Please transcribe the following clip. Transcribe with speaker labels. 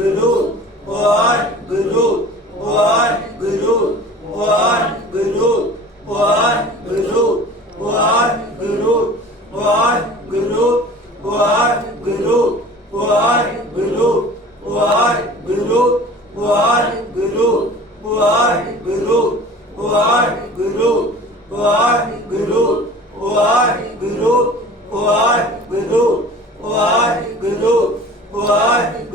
Speaker 1: برود بار برود بار برود بار برود بار برود بار برود بار برود بار برود بار برود بار برود بار برود بار برود بار برود بار برود بار برود بار برود بار برود بار